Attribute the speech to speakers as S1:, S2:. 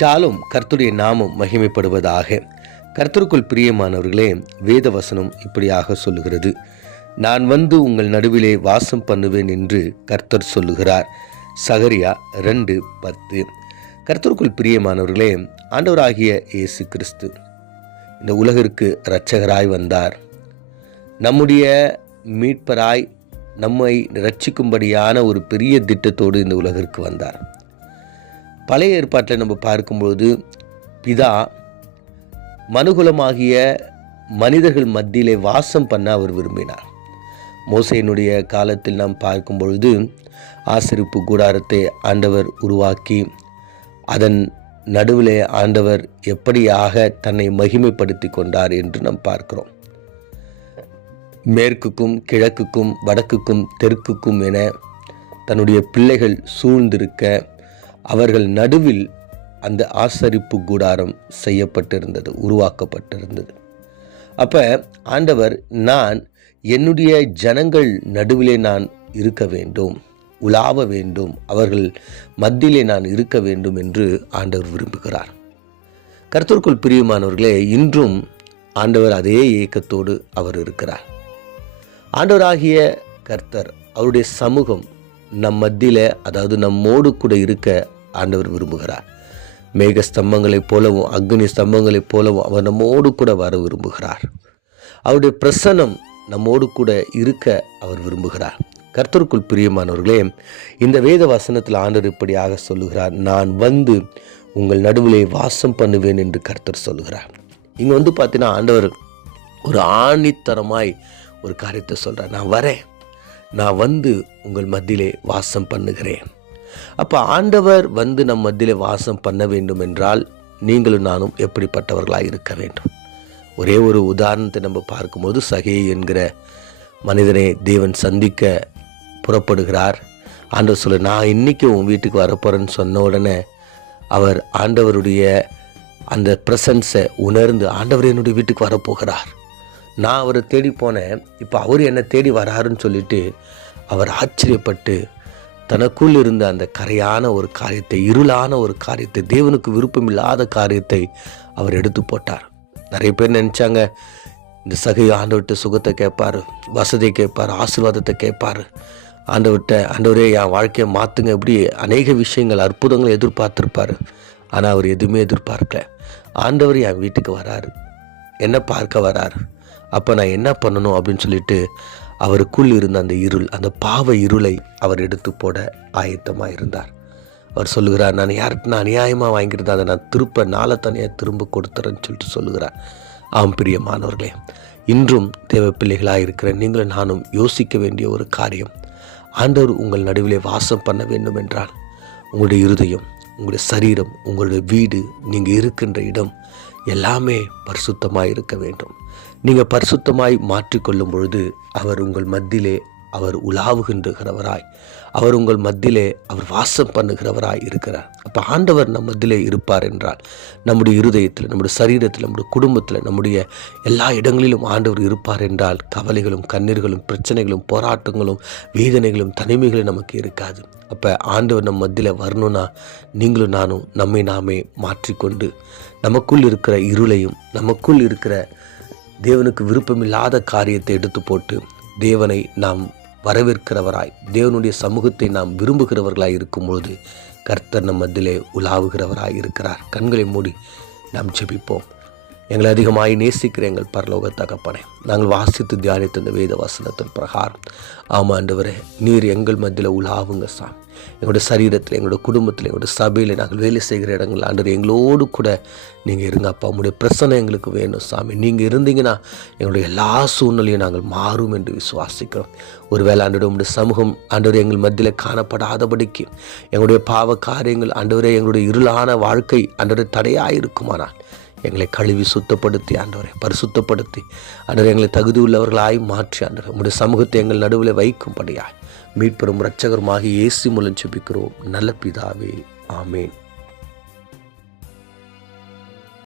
S1: ஷாலும் கர்த்தருடைய நாமம் மகிமைப்படுவதாக. கர்த்தருக்குள் பிரியமானவர்களே வேத வசனம் இப்படியாக சொல்லுகிறது. நான் வந்து உங்கள் நடுவிலே வாசம் பண்ணுவேன் என்று கர்த்தர் சொல்லுகிறார். சகரியா ரெண்டு பத்து. கர்த்தருக்குள் பிரியமானவர்களே ஆண்டவராகிய இயேசு கிறிஸ்து இந்த உலகிற்கு இரட்சகராய் வந்தார். நம்முடைய மீட்பராய் நம்மை ரட்சிக்கும்படியான ஒரு பெரிய திட்டத்தோடு இந்த உலகிற்கு வந்தார். பழைய ஏற்பாட்டில் நம்ம பார்க்கும்பொழுது பிதா மனுகுலமாகிய மனிதர்கள் மத்தியிலே வாசம் பண்ண அவர் விரும்பினார். மோசையினுடைய காலத்தில் நாம் பார்க்கும் பொழுது ஆசிரிப்பு கூடாரத்தை ஆண்டவர் உருவாக்கி அதன் நடுவிலே ஆண்டவர் எப்படியாக தன்னை மகிமைப்படுத்தி கொண்டார் என்று நாம் பார்க்கிறோம். மேற்குக்கும் கிழக்குக்கும் வடக்குக்கும் தெற்குக்கும் என தன்னுடைய பிள்ளைகள் சூழ்ந்திருக்க அவர்கள் நடுவில் அந்த ஆசரிப்பு கூடாரம் செய்யப்பட்டிருந்தது உருவாக்கப்பட்டிருந்தது. அப்போ ஆண்டவர் நான் என்னுடைய ஜனங்கள் நடுவிலே நான் இருக்க வேண்டும் உலாவ வேண்டும் அவர்கள் மத்தியிலே நான் இருக்க வேண்டும் என்று ஆண்டவர் விரும்புகிறார். கர்த்தருக்குள் பிரியமானவர்களே இன்றும் ஆண்டவர் அதே ஏக்கத்தோடு அவர் இருக்கிறார். ஆண்டவராகிய கர்த்தர் அவருடைய சமூகம் நம் மத்தியில் அதாவது நம்மோடு கூட இருக்க ஆண்டவர் விரும்புகிறார். மேக ஸ்தம்பங்களைப் போலவும் அக்னி ஸ்தம்பங்களைப் போலவும் அவர் நம்மோடு கூட வர விரும்புகிறார். அவருடைய பிரசன்னம் நம்மோடு கூட இருக்க அவர் விரும்புகிறார். கர்த்தருக்குள் பிரியமானவர்களே இந்த வேத வசனத்தில் ஆண்டவர் இப்படியாக சொல்லுகிறார் நான் வந்து உங்கள் நடுவிலே வாசம் பண்ணுவேன் என்று கர்த்தர் சொல்லுகிறார். இங்கே வந்து பார்த்தீங்கன்னா ஆண்டவர் ஒரு ஆணித்தரமாய் ஒரு காரியத்தை சொல்கிறார் நான் வரேன். நான் வந்து உங்கள் மத்தியிலே வாசம் பண்ணுகிறேன். அப்போ ஆண்டவர் வந்து நம் மத்தியில் வாசம் பண்ண வேண்டும் என்றால் நீங்களும் நானும் எப்படிப்பட்டவர்களாக இருக்க வேண்டும். ஒரே ஒரு உதாரணத்தை நம்ம பார்க்கும்போது சகே என்கிற மனிதனை தேவன் சந்திக்க புறப்படுகிறார். ஆண்டவர் சொல்ல நான் இன்னைக்கு உன் வீட்டுக்கு வரப்போகிறேன்னு சொன்ன உடனே அவர் ஆண்டவருடைய அந்த ப்ரெசன்ஸை உணர்ந்து ஆண்டவர் என்னுடைய வீட்டுக்கு வரப்போகிறார். நான் அவரை தேடி போனேன். இப்போ அவர் என்னை தேடி வராருன்னு சொல்லிட்டு அவர் ஆச்சரியப்பட்டு தனக்குள் இருந்த அந்த கரையான ஒரு காரியத்தை இருளான ஒரு காரியத்தை தேவனுக்கு விருப்பமில்லாத காரியத்தை அவர் எடுத்து போட்டார். நிறைய பேர் நினச்சாங்க இந்த சகை ஆண்டவர்கிட்ட சுகத்தை கேட்பார் வசதியை கேட்பார் ஆசீர்வாதத்தை கேட்பார். ஆண்டவர்கிட்ட ஆண்டவரே என் வாழ்க்கையை மாற்றுங்க இப்படி அநேக விஷயங்கள் அற்புதங்களை எதிர்பார்த்துருப்பார். ஆனால் அவர் எதுவுமே எதிர்பார்க்கல. ஆண்டவர் என் வீட்டுக்கு வராரு. என்ன பார்க்க வராரு. அப்போ நான் என்ன பண்ணணும் அப்படின்னு சொல்லிட்டு அவருக்குள் இருந்த அந்த இருள் அந்த பாவ இருளை அவர் எடுத்து போட ஆயத்தமாக இருந்தார். அவர் சொல்லுகிறார் நான் யார்கிட்ட நான் அநியாயமாக வாங்கியிருந்தேன் அதை நான் திருப்ப நாளை தனியாக திரும்ப கொடுத்துறேன்னு சொல்லிட்டு சொல்லுகிறார். ஆம் பிரியமானவர்களே இன்றும் தேவ பிள்ளைகளாக இருக்கிற நீங்களும் நானும் யோசிக்க வேண்டிய ஒரு காரியம். ஆண்டவர் உங்கள் நடுவிலே வாசம் பண்ண வேண்டும் என்றால் உங்களுடைய இருதயம் உங்களுடைய சரீரம் உங்களுடைய வீடு நீங்கள் இருக்கின்ற இடம் எல்லாமே பரிசுத்தமாக இருக்க வேண்டும். நீங்கள் பரிசுத்தமாய் மாற்றிக்கொள்ளும் பொழுது அவர் உங்கள் மத்தியிலே அவர் உலாவுகின்றகிறவராய் அவர் உங்கள் மத்தியிலே அவர் வாசம் பண்ணுகிறவராய் இருக்கிறார். அப்போ ஆண்டவர் நம் மத்தியிலே இருப்பார் என்றால் நம்முடைய இருதயத்தில் நம்முடைய சரீரத்தில் நம்முடைய குடும்பத்தில் நம்முடைய எல்லா இடங்களிலும் ஆண்டவர் இருப்பார் என்றால் கவலைகளும் கண்ணீர்களும் பிரச்சனைகளும் போராட்டங்களும் வேதனைகளும் தனிமைகளும் நமக்கு இருக்காது. அப்போ ஆண்டவர் நம் மத்தியில் வரணும்னா நீங்களும் நானும் நம்மை நாமே மாற்றிக்கொண்டு நமக்குள் இருக்கிற இருளையும் நமக்குள் இருக்கிற தேவனுக்கு விருப்பமில்லாத காரியத்தை எடுத்து போட்டு தேவனை நாம் வரவேற்கிறவராய் தேவனுடைய சமூகத்தை நாம் விரும்புகிறவர்களாய் இருக்கும்பொழுது கர்த்தர் நம் மத்தியிலே உலாவுகிறவராய் இருக்கிறார். கண்களை மூடி நாம் ஜெபிப்போம். எங்களை அதிகமாய் நேசிக்கிற எங்கள் பரலோக தகப்பனே நாங்கள் வாசித்து தியானித்த இந்த வேத வசனத்தின் பிரகாரம். ஆமாண்டவரே நீர் எங்கள் மத்தியில் உலாவுங்க சாமி எங்களுடைய சரீரத்தில் எங்களுடைய குடும்பத்தில் எங்களுடைய சபையில் நாங்கள் வேலை செய்கிற இடங்கள் ஆண்டவர் எங்களோடு கூட நீங்கள் இருங்க அப்பா. உங்களுடைய பிரச்சனை எங்களுக்கு வேணும் சாமி. நீங்கள் இருந்தீங்கன்னா எங்களுடைய எல்லா சூழ்நிலையும் நாங்கள் மாறும் என்று விசுவாசிக்கிறோம். ஒருவேளை ஆண்டோட உங்களுடைய சமூகம் ஆண்டவர் எங்கள் மத்தியில் காணப்படாதபடிக்கு எங்களுடைய பாவ காரியங்கள் ஆண்டவரே எங்களுடைய இருளான வாழ்க்கை ஆண்டவரை தடையாக இருக்குமானால் எங்களை கழுவி சுத்தப்படுத்தி ஆண்டவரை பரிசுத்தப்படுத்தி. ஆண்டவர் எங்களை தகுதி உள்ளவர்களாய் மாற்றி ஆண்டவர். உங்களுடைய சமூகத்தை எங்கள் நடுவில் வைக்கும்படியாய். மீட்பெறும் இரட்சகருமாகி இயேசு மூலம் செபிக்கிறோம் நல்ல பிதாவே ஆமேன்.